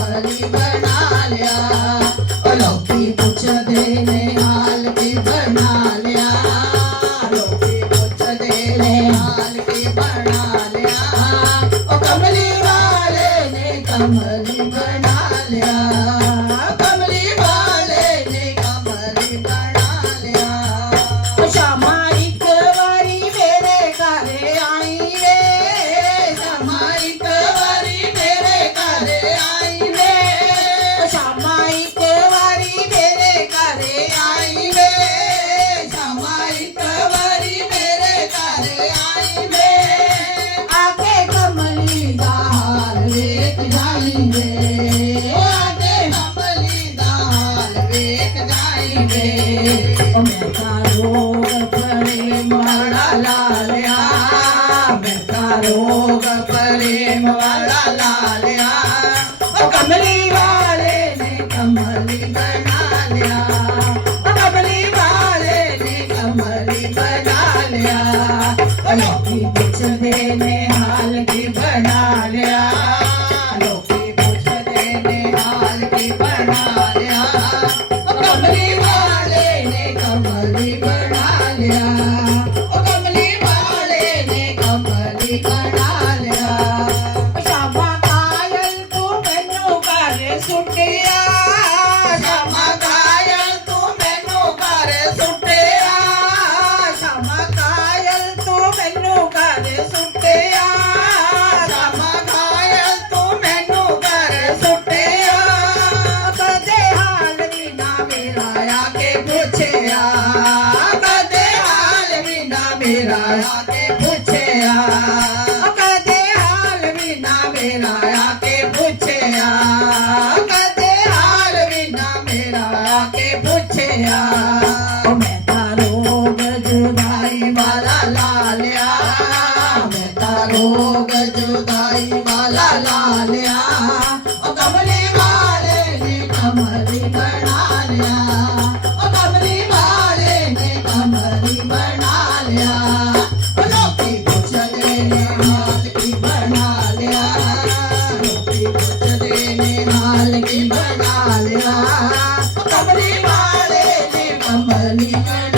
कमली बना लिया। लोकी पुछदे ने हाल की बना लिया। लोकी पुछदे ने हाल की बना लिया। ओ कमली वाले ने कमली बना लिया। कमली वाले ने कमली बना लिया। शामा एक बारी मेरे घरे आई वे। शामा एक बारी मेरे घरे आई वे। शामा एक बारी मेरे घरे आई वे। शामा एक बारी मेरे घरे आई वे। आके कमली दा हाल वेख जाएंगे। आके कमली दा हाल वेख जाएंगे। ओ मैं रोग प्रेम वाला लालिया। मैं रोग प्रेम वाला लालिया। ओ कमली वाले ने कमली बना लिया। ओ कमली वाले ने कमली बना लिया। ओ लोकी पुछदे ने हाल की बना लिया। लोकी पुछदे ने हाल की बना लिया। ओ कमली वाले ने कमली बना लिया। ओ कमली वाले ने कमली बना लिया। शामा कायल तू मैनू घर सुटिया। शामा कायल तू मैनू घर सुटिया। शामा कायल तू मैनू घर सुटिया। शामा कायल तू मैनू घर सुटिया। कदे हाल भी ना मेरा आके पूछया। कदे हाल भी ना मेरा आके पूछया। कदे हाल भी ना मेरा आके पूछया। कदे हाल भी ना मेरा आके पूछया। ओ मैं रोग जुदाई वाला लालिया। मैं रोग जुदाई वाला लालिया। ओ कमली वाले ने कमली बना लिया। ओ कमली वाले ने कमली बना लिया। ओ लोकी पुछदे ने हाल की बना लिया। लोकी पुछदे ने हाल की बना लिया। ओ कमली वाले ने कमली बना